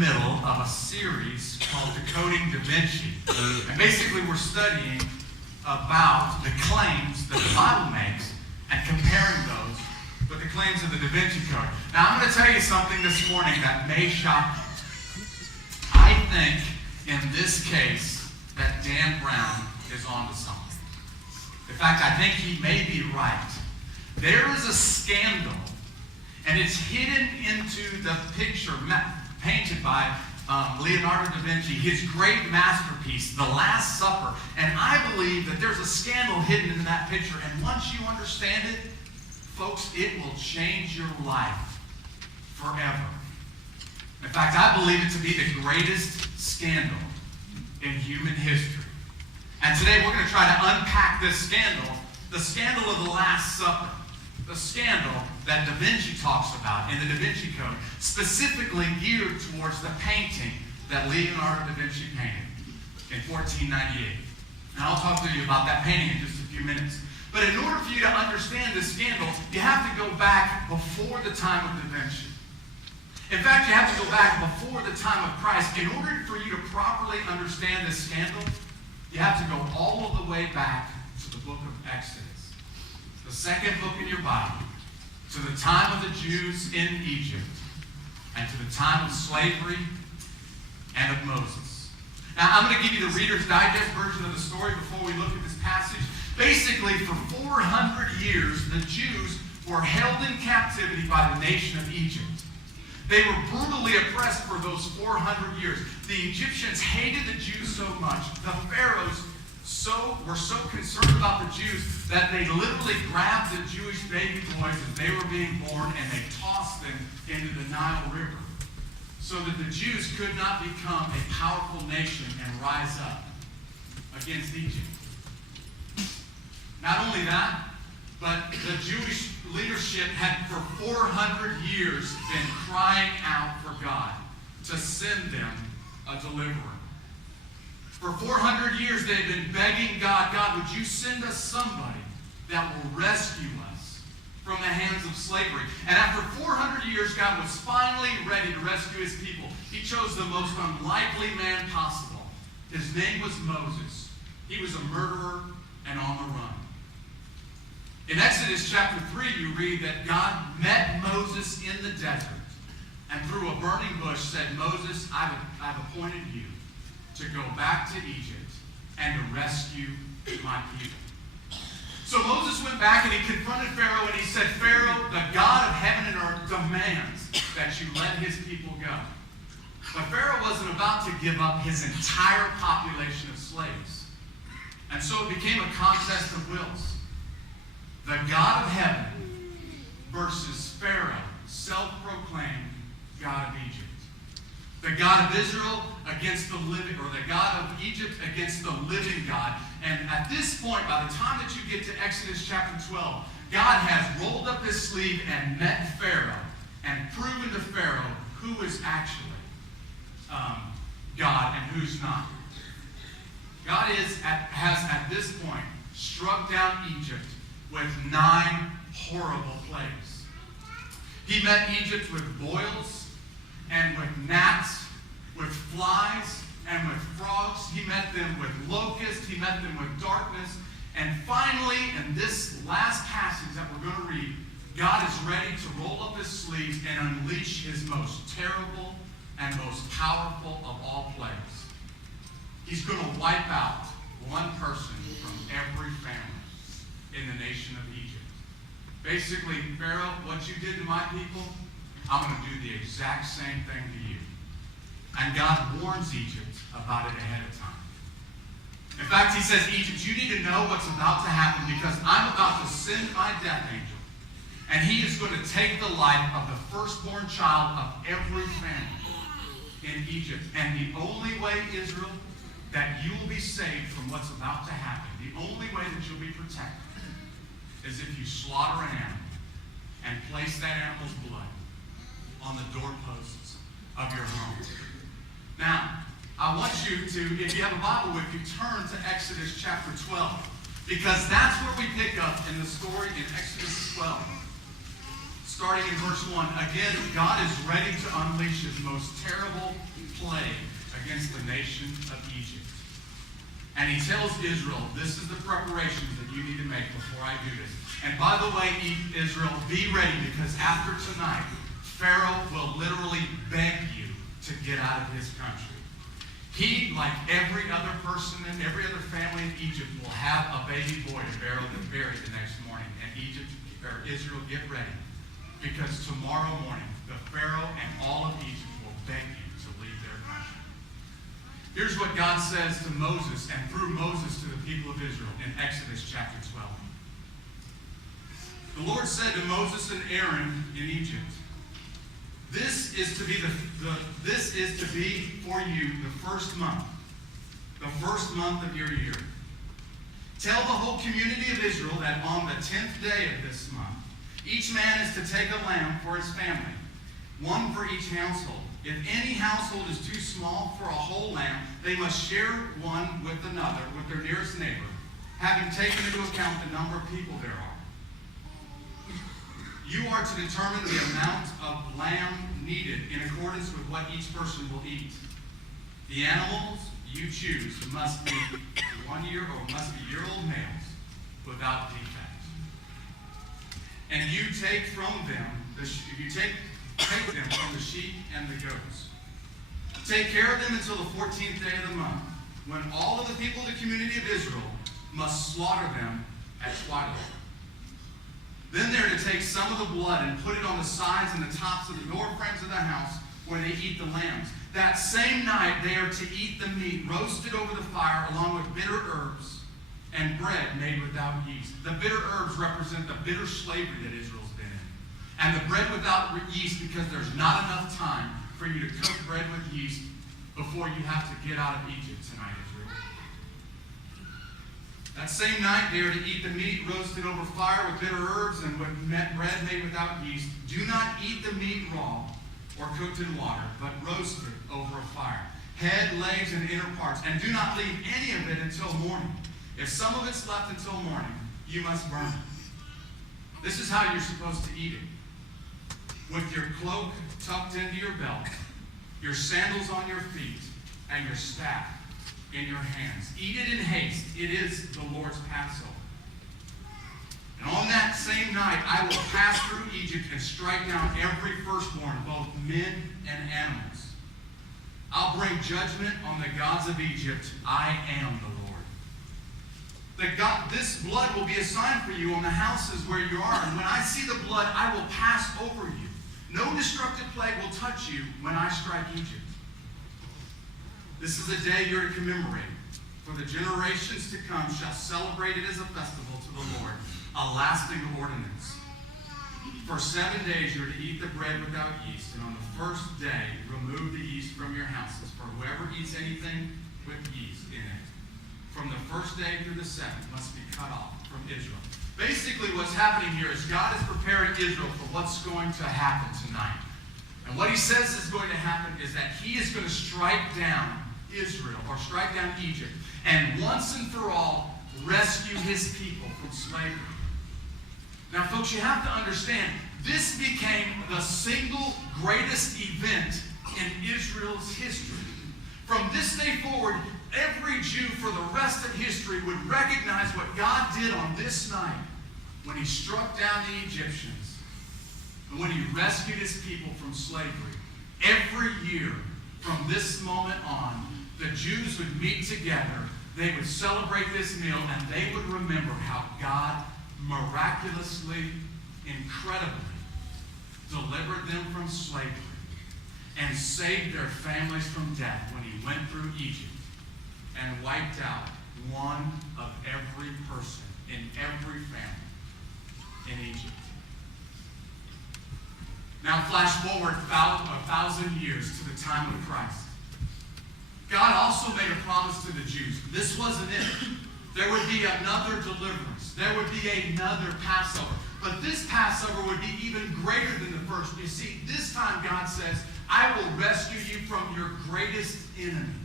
middle of a series called Decoding Da Vinci. And basically we're studying about the claims that the Bible makes and comparing those with the claims of the Da Vinci Code. Now I'm going to tell you something this morning that may shock you. I think in this case that Dan Brown is onto something. In fact, I think he may be right. There is a scandal, and it's hidden into the picture painted by Leonardo da Vinci, his great masterpiece, The Last Supper. And I believe that there's a scandal hidden in that picture. And once you understand it, folks, it will change your life forever. In fact, I believe it to be the greatest scandal in human history. And today we're going to try to unpack this scandal, the scandal of the Last Supper, the scandal that Da Vinci talks about in the Da Vinci Code, specifically geared towards the painting that Leonardo da Vinci painted in 1498. And I'll talk to you about that painting in just a few minutes. But in order for you to understand this scandal, you have to go back before the time of Da Vinci. In fact, you have to go back before the time of Christ. In order for you to properly understand this scandal, you have to go all of the way back to the book of Exodus, the second book in your Bible, to the time of the Jews in Egypt, and to the time of slavery and of Moses. Now, I'm going to give you the Reader's Digest version of the story before we look at this passage. Basically, for 400 years, the Jews were held in captivity by the nation of Egypt. They were brutally oppressed for those 400 years. The Egyptians hated the Jews so much. The pharaohs were so concerned about the Jews that they literally grabbed the Jewish baby boys as they were being born and they tossed them into the Nile River so that the Jews could not become a powerful nation and rise up against Egypt. Not only that, but the Jewish leadership had for 400 years been crying out for God to send them a deliverer. For 400 years they had been begging God, God, would you send us somebody that will rescue us from the hands of slavery? And after 400 years, God was finally ready to rescue his people. He chose the most unlikely man possible. His name was Moses. He was a murderer and on the run. In Exodus chapter 3, you read that God met Moses in the desert and through a burning bush said, Moses, I've appointed you to go back to Egypt and to rescue my people. So Moses went back and he confronted Pharaoh and he said, Pharaoh, the God of heaven and earth demands that you let his people go. But Pharaoh wasn't about to give up his entire population of slaves. And so it became a contest of wills. The God of heaven versus Pharaoh, self-proclaimed God of Egypt. The God of Israel against the living, or the God of Egypt against the living God. And at this point, by the time that you get to Exodus chapter 12, God has rolled up his sleeve and met Pharaoh and proven to Pharaoh who is actually God and who's not. God has at this point struck down Egypt with 9 horrible plagues. He met Egypt with boils and with gnats, with flies and with frogs. He met them with locusts. He met them with darkness. And finally, in this last passage that we're going to read, God is ready to roll up his sleeves and unleash his most terrible and most powerful of all plagues. He's going to wipe out one person from every family in the nation of Egypt. Basically, Pharaoh, what you did to my people, I'm going to do the exact same thing to you. And God warns Egypt about it ahead of time. In fact, he says, Egypt, you need to know what's about to happen because I'm about to send my death angel. And he is going to take the life of the firstborn child of every family in Egypt. And the only way, Israel, that you will be saved from what's about to happen, the only way that you'll be protected, is if you slaughter an animal and place that animal's blood on the doorposts of your home. Now, I want you to, if you have a Bible with you, turn to Exodus chapter 12, because that's where we pick up in the story in Exodus 12. Starting in verse 1, again, God is ready to unleash his most terrible, against the nation of Egypt. And he tells Israel, this is the preparations that you need to make before I do this. And by the way, Israel, be ready, because after tonight, Pharaoh will literally beg you to get out of his country. He, like every other person and every other family in Egypt, will have a baby boy to bury the next morning. And Israel, get ready, because tomorrow morning, the Pharaoh and all of Egypt will beg you to leave their country. Here's what God says to Moses and through Moses to the people of Israel in Exodus chapter 12. The Lord said to Moses and Aaron in Egypt, this is to be for you the first month of your year. Tell the whole community of Israel that on the 10th day of this month, each man is to take a lamb for his family, one for each household. If any household is too small for a whole lamb, they must share one with another, with their nearest neighbor, having taken into account the number of people there are. You are to determine the amount of lamb needed in accordance with what each person will eat. The animals you choose must be 1 year or must be year-old males without defect. And you take from them take them from the sheep and the goats. Take care of them until the 14th day of the month, when all of the people of the community of Israel must slaughter them at twilight. Then they're to take some of the blood and put it on the sides and the tops of the door frames of the house where they eat the lambs. That same night they are to eat the meat roasted over the fire along with bitter herbs and bread made without yeast. The bitter herbs represent the bitter slavery that Israel's been in. And the bread without yeast, because there's not enough time for you to cook bread with yeast before you have to get out of Egypt tonight, Israel. That same night they are to eat the meat roasted over fire with bitter herbs and with bread made without yeast. Do not eat the meat raw or cooked in water, but roast it over a fire. Head, legs, and inner parts. And do not leave any of it until morning. If some of it's left until morning, you must burn it. This is how you're supposed to eat it. With your cloak tucked into your belt, your sandals on your feet, and your staff in your hands. Eat it in haste. It is the Lord's Passover. And on that same night, I will pass through Egypt and strike down every firstborn, both men and animals. I'll bring judgment on the gods of Egypt. I am the Lord. This blood will be a sign for you on the houses where you are. And when I see the blood, I will pass over you. No destructive plague will touch you when I strike Egypt. This is a day you're to commemorate. For the generations to come shall celebrate it as a festival to the Lord, a lasting ordinance. For 7 days you're to eat the bread without yeast, and on the first day remove the yeast from your houses. For whoever eats anything with yeast in it, from the first day through the seventh, must be cut off from Israel. Basically what's happening here is God is preparing Israel for what's going to happen tonight. And what he says is going to happen is that he is going to strike down Israel, or strike down Egypt, and once and for all rescue his people from slavery. Now, folks, you have to understand, this became the single greatest event in Israel's history. From this day forward, every Jew for the rest of history would recognize what God did on this night when he struck down the Egyptians and when he rescued his people from slavery. Every year from this moment on, the Jews would meet together, they would celebrate this meal, and they would remember how God miraculously, incredibly delivered them from slavery and saved their families from death when he went through Egypt and wiped out one of every person in every family in Egypt. Now flash forward 1,000 years to the time of Christ. God also made a promise to the Jews. This wasn't it. There would be another deliverance. There would be another Passover. But this Passover would be even greater than the first. You see, this time God says, I will rescue you from your greatest enemy,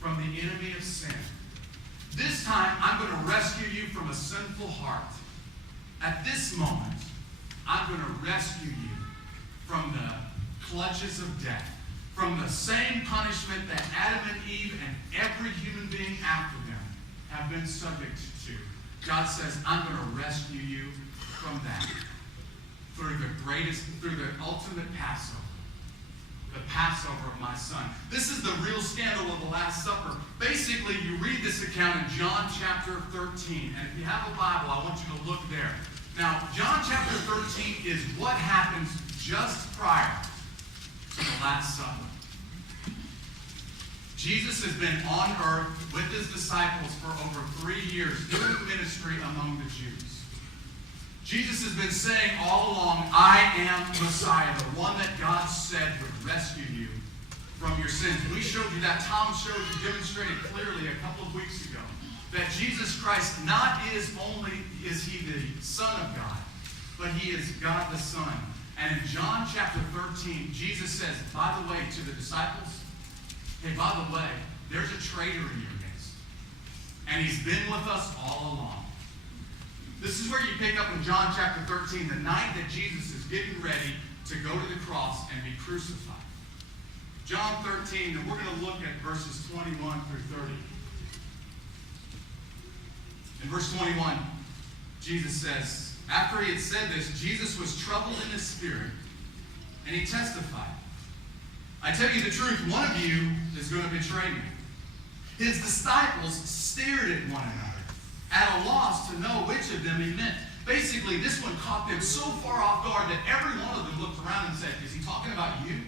from the enemy of sin. This time, I'm going to rescue you from a sinful heart. At this moment, I'm going to rescue you from the clutches of death, from the same punishment that Adam and Eve and every human being after them have been subject to. God says, I'm going to rescue you from that through the ultimate Passover. The Passover of my Son. This is the real scandal of the Last Supper. Basically, you read this account in John chapter 13. And if you have a Bible, I want you to look there. Now, John chapter 13 is what happens just prior to the Last Supper. Jesus has been on earth with his disciples for over 3 years doing ministry among the Jews. Jesus has been saying all along, I am Messiah, the one that God said would rescue you from your sins. We showed you that. Tom showed you, demonstrated clearly a couple of weeks ago, that Jesus Christ not is only is he the Son of God, but he is God the Son. And in John chapter 13, Jesus says, by the way, to the disciples, hey, by the way, there's a traitor in your midst. And he's been with us all along. This is where you pick up in John chapter 13, the night that Jesus is getting ready to go to the cross and be crucified. John 13, and we're going to look at verses 21 through 30. In verse 21, Jesus says, after he had said this, Jesus was troubled in his spirit, and he testified, I tell you the truth, one of you is going to betray me. His disciples stared at one another, at a loss to know which of them he meant. Basically, this one caught them so far off guard that every one of them looked around and said, is he talking about you?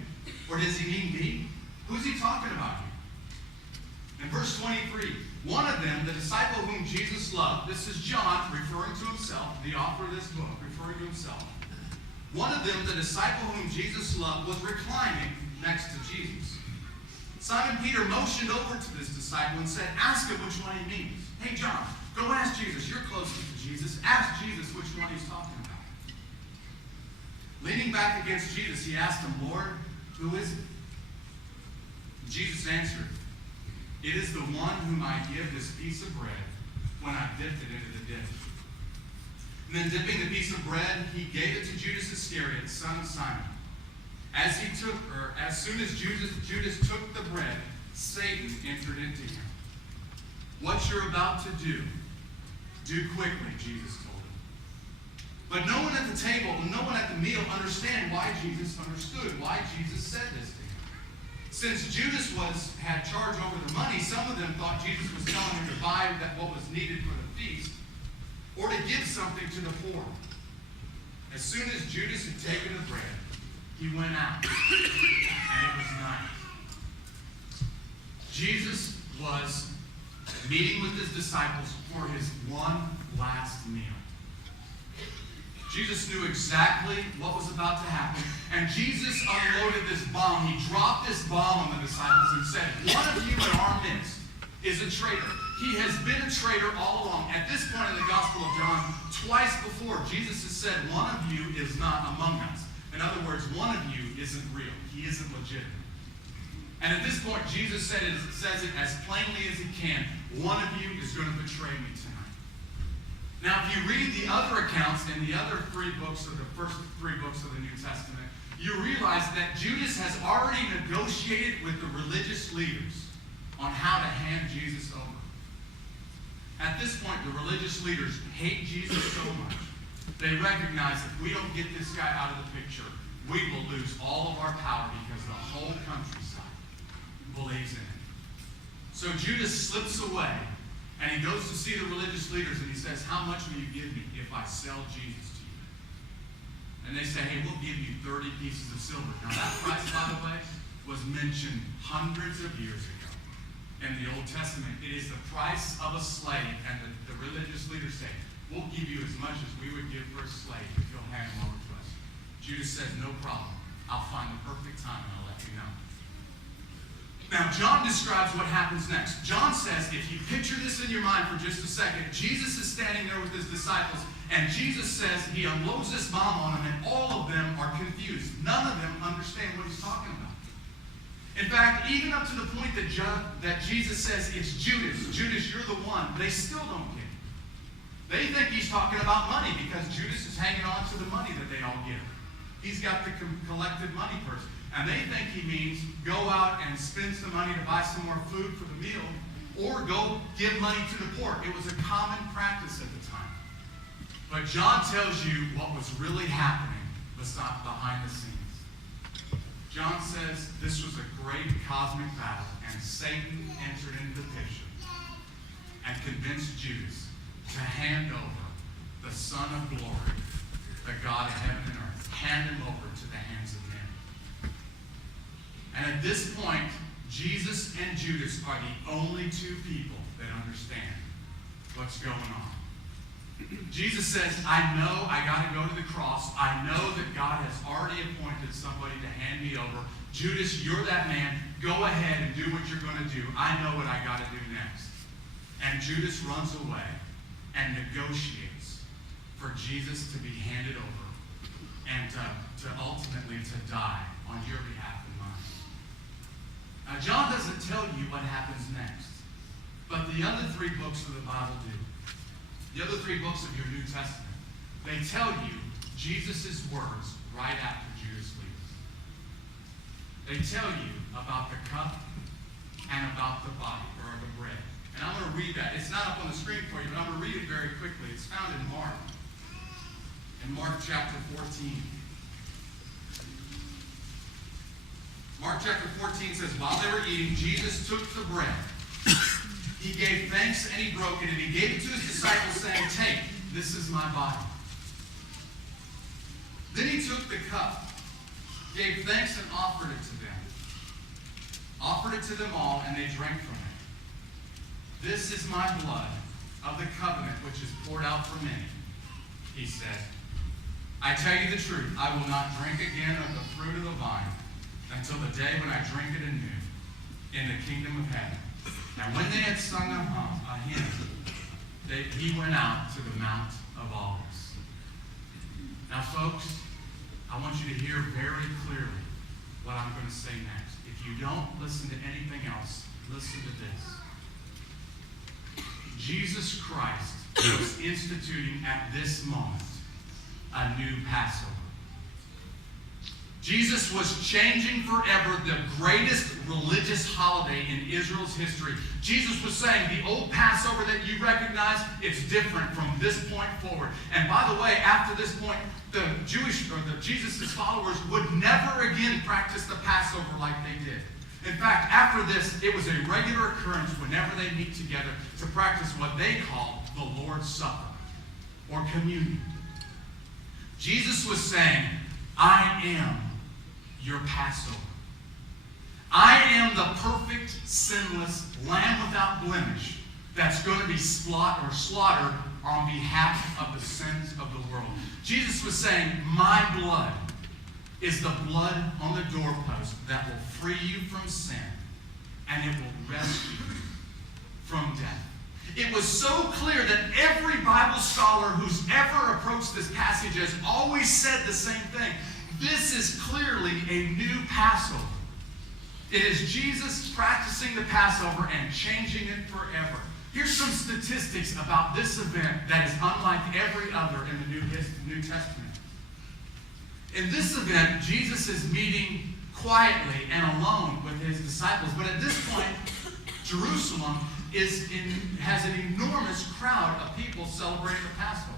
Or does he mean me? Who's he talking about here? In verse 23, one of them, the disciple whom Jesus loved, this is John referring to himself, the author of this book, referring to himself. One of them, the disciple whom Jesus loved, was reclining next to Jesus. Simon Peter motioned over to this disciple and said, ask him which one he means. Hey, John, go ask Jesus. You're closer to Jesus. Ask Jesus which one he's talking about. Leaning back against Jesus, he asked him, Lord, who is it? Jesus answered, it is the one whom I give this piece of bread when I dipped it into the dish. And then dipping the piece of bread, he gave it to Judas Iscariot, son of Simon. As soon as Judas took the bread, Satan entered into him. What you're about to do quickly, Jesus told him. But no one at the table, no one at the meal understood why Jesus said this to him. Since Judas had charge over the money, some of them thought Jesus was telling him to buy what was needed for the feast, or to give something to the poor. As soon as Judas had taken the bread, he went out, and it was night. Jesus was meeting with his disciples for his one last meal. Jesus knew exactly what was about to happen, and Jesus unloaded this bomb. He dropped this bomb on the disciples and said, one of you in our midst is a traitor. He has been a traitor all along. At this point in the Gospel of John, twice before, Jesus has said, one of you is not among us. In other words, one of you isn't real. He isn't legitimate. And at this point, Jesus says it as plainly as he can. One of you is going to betray me tonight. Now, if you read the other accounts in the other 3 books, or the first 3 books of the New Testament, you realize that Judas has already negotiated with the religious leaders on how to hand Jesus over. At this point, the religious leaders hate Jesus so much, they recognize if we don't get this guy out of the picture, we will lose all of our power because the whole countryside believes in him. So Judas slips away, and he goes to see the religious leaders, and he says, how much will you give me if I sell Jesus to you? And they say, hey, we'll give you 30 pieces of silver. Now that price, by the way, was mentioned hundreds of years ago in the Old Testament. It is the price of a slave, and the religious leaders say, we'll give you as much as we would give for a slave if you'll hand him over to us. Judas says, no problem. I'll find the perfect time and I'll let you know. Now, John describes what happens next. John says, if you picture this in your mind for just a second, Jesus is standing there with his disciples, and Jesus says he unloads this bomb on them, and all of them are confused. None of them understand what he's talking about. In fact, even up to the point that Jesus says, it's Judas. Judas, you're the one. They still don't get it. They think he's talking about money because Judas is hanging on to the money that they all give. He's got the collected money purse. And they think he means go out and spend some money to buy some more food for the meal, or go give money to the poor. It was a common practice at the time. But John tells you what was really happening behind the scenes. John says this was a great cosmic battle, and Satan entered into the picture and convinced Judas to hand over the Son of Glory, the God of heaven and earth, hand him over to the hands of men. And at this point, Jesus and Judas are the only two people that understand what's going on. Jesus says, I know I got to go to the cross. I know that God has already appointed somebody to hand me over. Judas, you're that man. Go ahead and do what you're going to do. I know what I got to do next. And Judas runs away and negotiates for Jesus to be handed over and to ultimately to die on your behalf and mine. Now, John doesn't tell you what happens next, but the other three books of the Bible do. The other three books of your New Testament, they tell you Jesus' words right after Judas leaves. They tell you about the cup and about the body, or the bread. And I'm going to read that. It's not up on the screen for you, but I'm going to read it very quickly. It's found in Mark. In Mark chapter 14. Mark chapter 14 says, while they were eating, Jesus took the bread. He gave thanks and he broke it, and he gave it to his disciples, saying, take, this is my body. Then he took the cup, gave thanks and offered it to them. Offered it to them all, and they drank from it. This is my blood of the covenant, which is poured out for many, he said. I tell you the truth, I will not drink again of the fruit of the vine until the day when I drink it anew in the kingdom of heaven. And when they had sung a hymn, he went out to the Mount of Olives. Now, folks, I want you to hear very clearly what I'm going to say next. If you don't listen to anything else, listen to this. Jesus Christ was instituting at this moment a new Passover. Jesus was changing forever the greatest religious holiday in Israel's history. Jesus was saying the old Passover that you recognize, it's different from this point forward. And by the way, after this point, the Jesus' followers would never again practice the Passover like they did. In fact, after this, it was a regular occurrence whenever they meet together to practice what they call the Lord's Supper or communion. Jesus was saying, I am your Passover. I am the perfect, sinless, lamb without blemish that's going to be slaughtered on behalf of the sins of the world. Jesus was saying, my blood is the blood on the doorpost that will free you from sin, and it will rescue you from death. It was so clear that every Bible scholar who's ever approached this passage has always said the same thing. This is clearly a new Passover. It is Jesus practicing the Passover and changing it forever. Here's some statistics about this event that is unlike every other in the New Testament. In this event, Jesus is meeting quietly and alone with his disciples. But at this point, Jerusalem has an enormous crowd of people celebrating the Passover.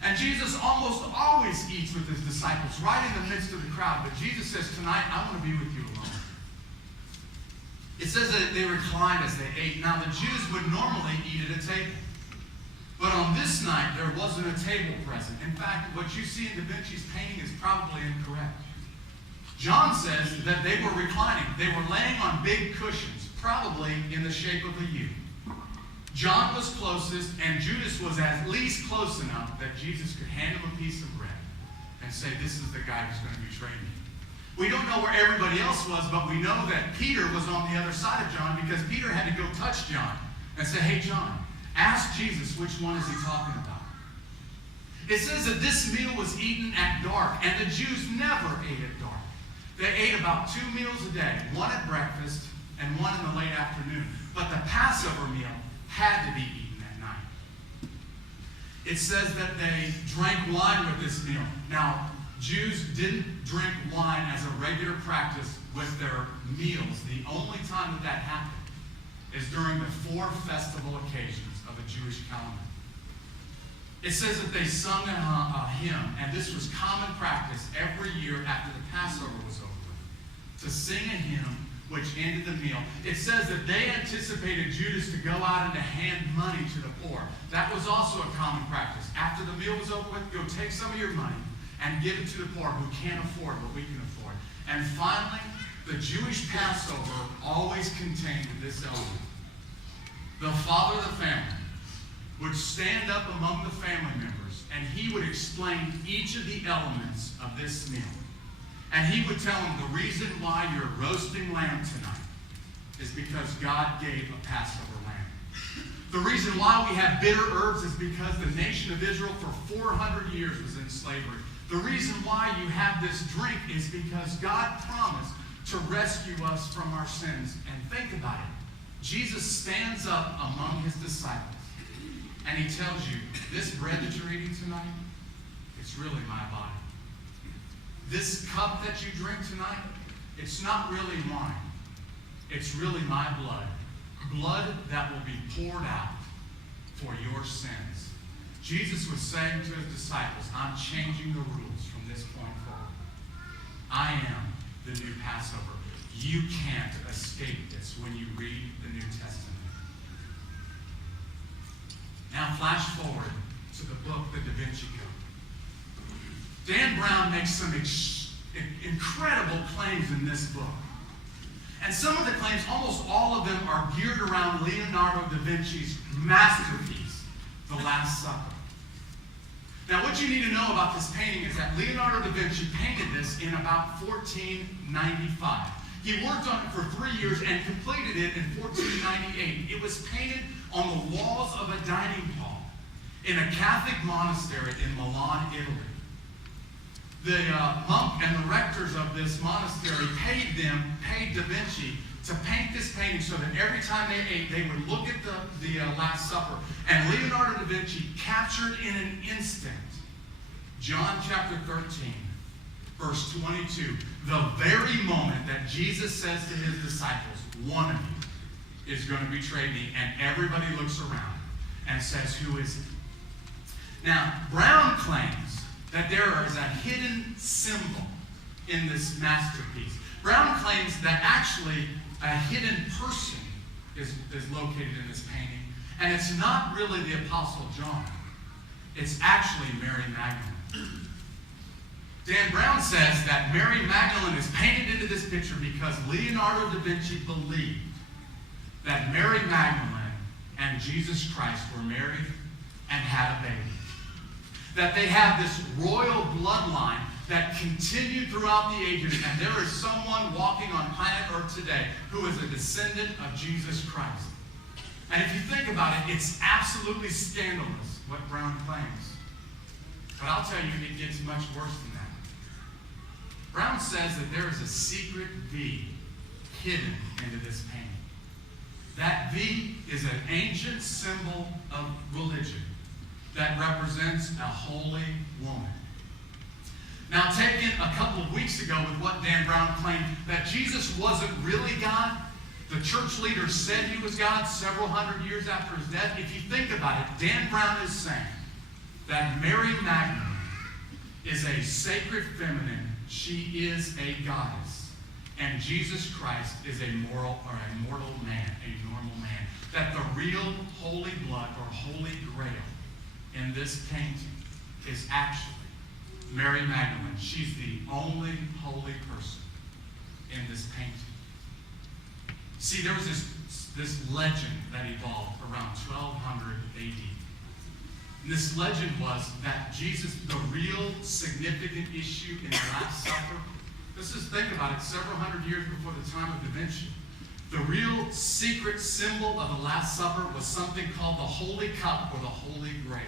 And Jesus almost always eats with his disciples right in the midst of the crowd. But Jesus says, tonight, I want to be with you alone. It says that they reclined as they ate. Now, the Jews would normally eat at a table. But on this night, there wasn't a table present. In fact, what you see in Da Vinci's painting is probably incorrect. John says that they were reclining. They were laying on big cushions, probably in the shape of a U. John was closest, and Judas was at least close enough that Jesus could hand him a piece of bread and say, this is the guy who's going to betray me. We don't know where everybody else was, but we know that Peter was on the other side of John because Peter had to go touch John and say, hey, John, ask Jesus which one is he talking about. It says that this meal was eaten at dark, and the Jews never ate at dark. They ate about 2 meals a day, one at breakfast and one in the late afternoon. But the Passover meal had to be eaten at night. It says that they drank wine with this meal. Now, Jews didn't drink wine as a regular practice with their meals. The only time that happened is during the 4 festival occasions of the Jewish calendar. It says that they sung a hymn, and this was common practice every year after the Passover was over with, to sing a hymn which ended the meal. It says that they anticipated Judas to go out and to hand money to the poor. That was also a common practice. After the meal was over with, go take some of your money and give it to the poor who can't afford what we can afford. And finally, the Jewish Passover always contained this element. The father of the family would stand up among the family members, and he would explain each of the elements of this meal. And he would tell them the reason why you're roasting lamb tonight is because God gave a Passover lamb. The reason why we have bitter herbs is because the nation of Israel for 400 years was in slavery. The reason why you have this drink is because God promised to rescue us from our sins. And think about it. Jesus stands up among his disciples and he tells you, this bread that you're eating tonight, it's really my body. This cup that you drink tonight, it's not really wine. It's really my blood. Blood that will be poured out for your sins. Jesus was saying to his disciples, I'm changing the rules from this point forward. I am the new Passover. You can't escape this when you read the New Testament. Now flash forward to the book, the Da Vinci Code. Dan Brown makes some incredible claims in this book. And some of the claims, almost all of them, are geared around Leonardo da Vinci's masterpiece, The Last Supper. Now, what you need to know about this painting is that Leonardo da Vinci painted this in about 1495. He worked on it for 3 years and completed it in 1498. It was painted on the walls of a dining hall in a Catholic monastery in Milan, Italy. The monk and the rectors of this monastery paid Da Vinci to paint this painting so that every time they ate, they would look at the Last Supper. And Leonardo da Vinci captured in an instant John chapter 13, verse 22, the very moment that Jesus says to his disciples, one of you is going to betray me, and everybody looks around and says, who is it? Now, Brown claims that there is a hidden symbol in this masterpiece. Brown claims that actually a hidden person is located in this painting, and it's not really the Apostle John. It's actually Mary Magdalene. Dan Brown says that Mary Magdalene is painted into this picture because Leonardo da Vinci believed that Mary Magdalene and Jesus Christ were married and had a baby. That they have this royal bloodline that continued throughout the ages, and there is someone walking on planet Earth today who is a descendant of Jesus Christ. And if you think about it, it's absolutely scandalous what Brown claims. But I'll tell you, it gets much worse than that. Brown says that there is a secret V hidden into this painting. That V is an ancient symbol of religion that represents a holy woman. Now, taken a couple of weeks ago with what Dan Brown claimed, that Jesus wasn't really God. The church leaders said he was God several hundred years after his death. If you think about it, Dan Brown is saying that Mary Magdalene is a sacred feminine. She is a goddess. And Jesus Christ is a mortal man, a normal man. That the real holy blood or holy grail in this painting is actually Mary Magdalene. She's the only holy person in this painting. See, there was this legend that evolved around 1200 AD. And this legend was that Jesus, the real significant issue in the Last Supper, let's just think about it, several hundred years before the time of Da Vinci, the real secret symbol of the Last Supper was something called the Holy Cup or the Holy Grail.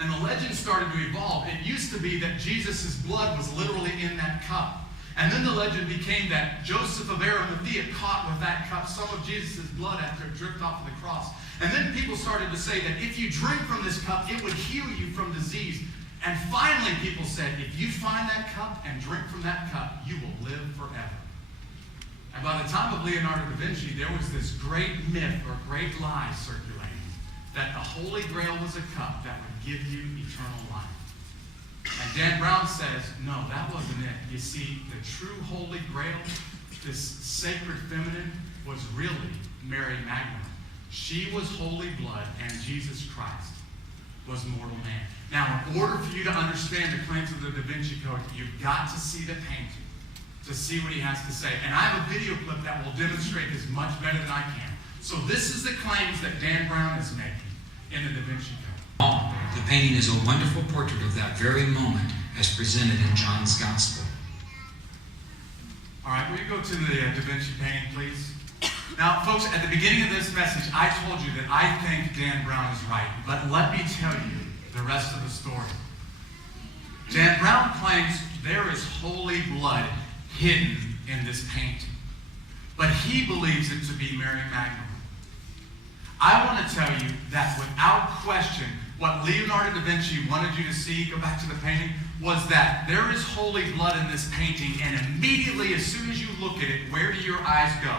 And the legend started to evolve. It used to be that Jesus' blood was literally in that cup. And then the legend became that Joseph of Arimathea caught with that cup some of Jesus' blood after it dripped off of the cross. And then people started to say that if you drink from this cup, it would heal you from disease. And finally, people said, if you find that cup and drink from that cup, you will live forever. And by the time of Leonardo da Vinci, there was this great myth or great lie circulating that the Holy Grail was a cup that would give you eternal life. And Dan Brown says, no, that wasn't it. You see, the true Holy Grail, this sacred feminine, was really Mary Magdalene. She was holy blood, and Jesus Christ was mortal man. Now, in order for you to understand the claims of the Da Vinci Code, you've got to see the painting to see what he has to say. And I have a video clip that will demonstrate this much better than I can. So this is the claims that Dan Brown is making in the Da Vinci Code. The painting is a wonderful portrait of that very moment as presented in John's Gospel. All right, will you go to the Da Vinci painting, please? Now, folks, at the beginning of this message, I told you that I think Dan Brown is right. But let me tell you the rest of the story. Dan Brown claims there is holy blood hidden in this painting. But he believes it to be Mary Magdalene. I want to tell you that without question, what Leonardo da Vinci wanted you to see, go back to the painting, was that there is holy blood in this painting, and immediately as soon as you look at it, where do your eyes go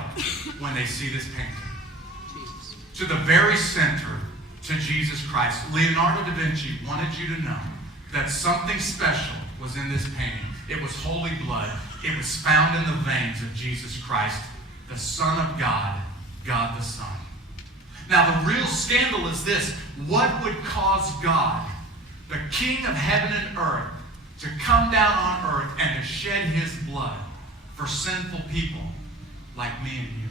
when they see this painting? Jesus. To the very center, to Jesus Christ. Leonardo da Vinci wanted you to know that something special was in this painting. It was holy blood. It was found in the veins of Jesus Christ, the Son of God, God the Son. Now, the real scandal is this. What would cause God, the King of heaven and earth, to come down on earth and to shed his blood for sinful people like me and you?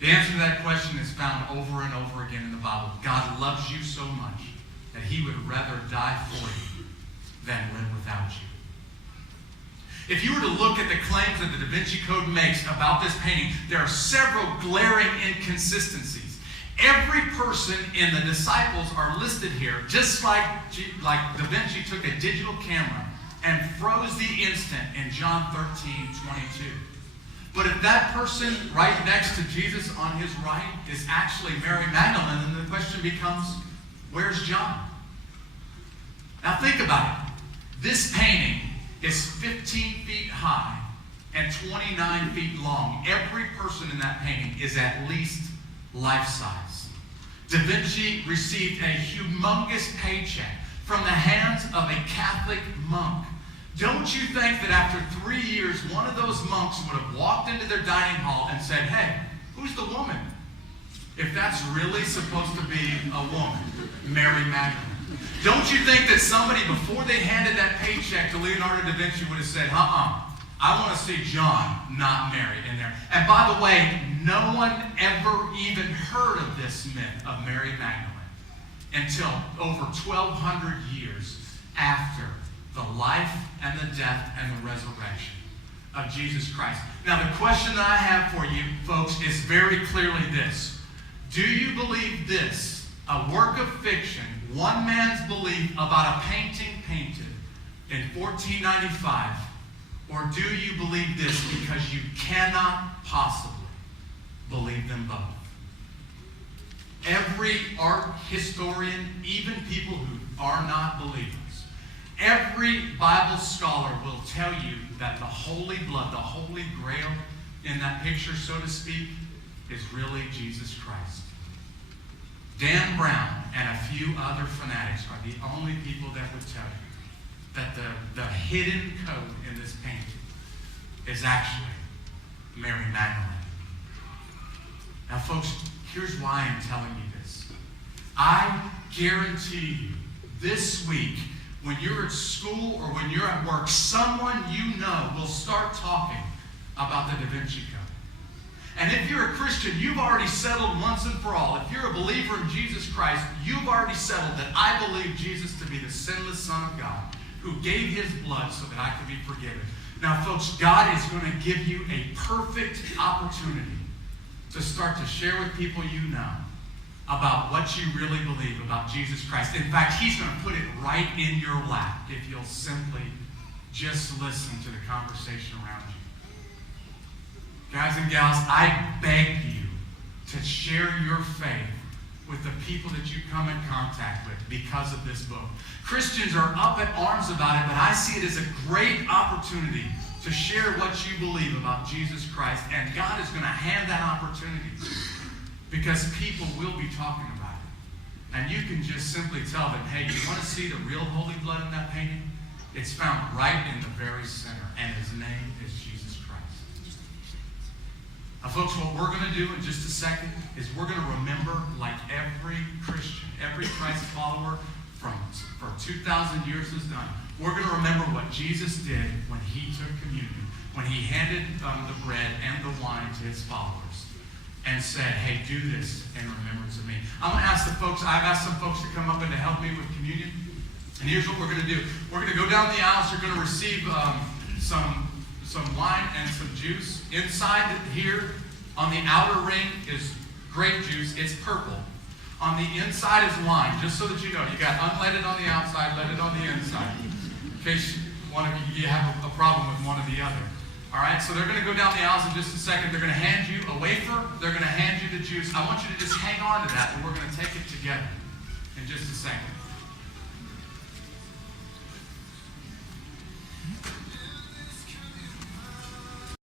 The answer to that question is found over and over again in the Bible. God loves you so much that he would rather die for you than live without you. If you were to look at the claims that the Da Vinci Code makes about this painting, there are several glaring inconsistencies. Every person in the disciples are listed here, just like Da Vinci took a digital camera and froze the instant in John 13:22. But if that person right next to Jesus on his right is actually Mary Magdalene, then the question becomes, where's John? Now think about it. This painting is 15 feet high and 29 feet long. Every person in that painting is at least life-size. Da Vinci received a humongous paycheck from the hands of a Catholic monk. Don't you think that after 3 years, one of those monks would have walked into their dining hall and said, hey, who's the woman? If that's really supposed to be a woman, Mary Magdalene. Don't you think that somebody, before they handed that paycheck to Leonardo da Vinci, would have said, I want to see John, not Mary, in there. And by the way, no one ever even heard of this myth of Mary Magdalene until over 1,200 years after the life and the death and the resurrection of Jesus Christ. Now, the question that I have for you, folks, is very clearly this. Do you believe this, a work of fiction, one man's belief about a painting painted in 1495, or do you believe this because you cannot possibly believe them both? Every art historian, even people who are not believers, every Bible scholar will tell you that the holy blood, the holy grail in that picture, so to speak, is really Jesus Christ. Dan Brown and a few other fanatics are the only people that would tell you that the hidden code in this painting is actually Mary Magdalene. Now, folks, here's why I'm telling you this. I guarantee you, this week, when you're at school or when you're at work, someone you know will start talking about the Da Vinci Code. And if you're a Christian, you've already settled once and for all. If you're a believer in Jesus Christ, you've already settled that I believe Jesus to be the sinless Son of God who gave his blood so that I could be forgiven. Now, folks, God is going to give you a perfect opportunity to start to share with people you know about what you really believe about Jesus Christ. In fact, he's going to put it right in your lap if you'll simply just listen to the conversation around you. Guys and gals, I beg you to share your faith with the people that you come in contact with because of this book. Christians are up in arms about it, but I see it as a great opportunity to share what you believe about Jesus Christ, and God is going to hand that opportunity because people will be talking about it. And you can just simply tell them, hey, you want to see the real holy blood in that painting? It's found right in the very center, and his name is Jesus Christ. Now, folks, what we're going to do in just a second is we're going to remember, like every Christian, every Christ follower for 2,000 years has done. We're going to remember what Jesus did when he took communion, when he handed the bread and the wine to his followers and said, hey, do this in remembrance of me. I'm going to ask I've asked some folks to come up and to help me with communion. And here's what we're going to do. We're going to go down the aisles. You're going to receive some wine and some juice. Inside here, on the outer ring, is grape juice. It's purple. On the inside is wine, just so that you know. You got unleaded on the outside, leaded on the inside. In case you have a problem with one or the other. All right, so they're going to go down the aisles in just a second. They're going to hand you a wafer. They're going to hand you the juice. I want you to just hang on to that, and we're going to take it together in just a second.